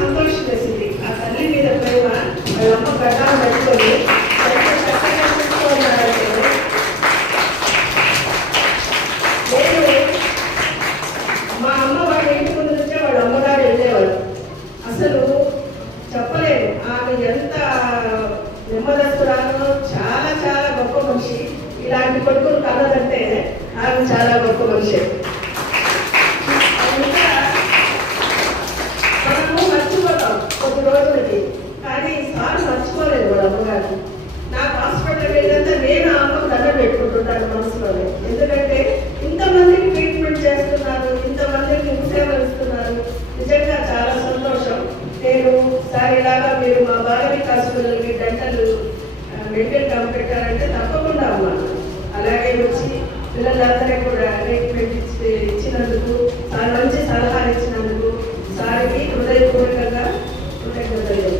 సంతోషం వేసింది. ఆ తల్లి మీద ప్రేమ వాళ్ళమ్మ గడ్డాలు పెట్టుకొని చక్కగా చూసుకోవాలంటే నేను మా అమ్మ వాళ్ళ ఇంటి ముందు నుంచే వాళ్ళ అమ్మగారు వెళ్ళేవాళ్ళు. అసలు చెప్పలేను ఆమె ఎంత నెమ్మదస్తురాలో. చాలా చాలా గొప్ప మనిషి. ఇలాంటి కొడుకులు కలదంటే ఆమె చాలా గొప్ప మనిషి. ఇంకా మనము మర్చిపోతాం కొద్ది రోజులకి, కానీ సార్ మర్చిపోలేదు వాళ్ళ అమ్మగారు. నాకు హాస్పిటల్ వెళ్ళినంత నేను ఆ అమ్మకు దండ పెట్టుకుంటుంటాను మనసులోనే. ఎందుకంటే ఇంతమందికి ట్రీట్మెంట్ చేస్తున్నారు, ఇంతమందికి సేవలు ఇస్తున్నారు. నిజంగా చాలా సంతోషం. నేను సార్ ఇలాగా మీరు మా బాల వికాస్ పిల్లలకి డెంటల్ మెడికల్ క్యాంప్ పెట్టారంటే తప్పకుండా అమ్మా. అలాగే వచ్చి పిల్లలందరికీ కూడా ట్రీట్మెంట్ ఇచ్చినందుకు, సార్ మంచి సలహాలు ఇచ్చినందుకు సార్కి హృదయపూర్వకంగా కృతజ్ఞతలు.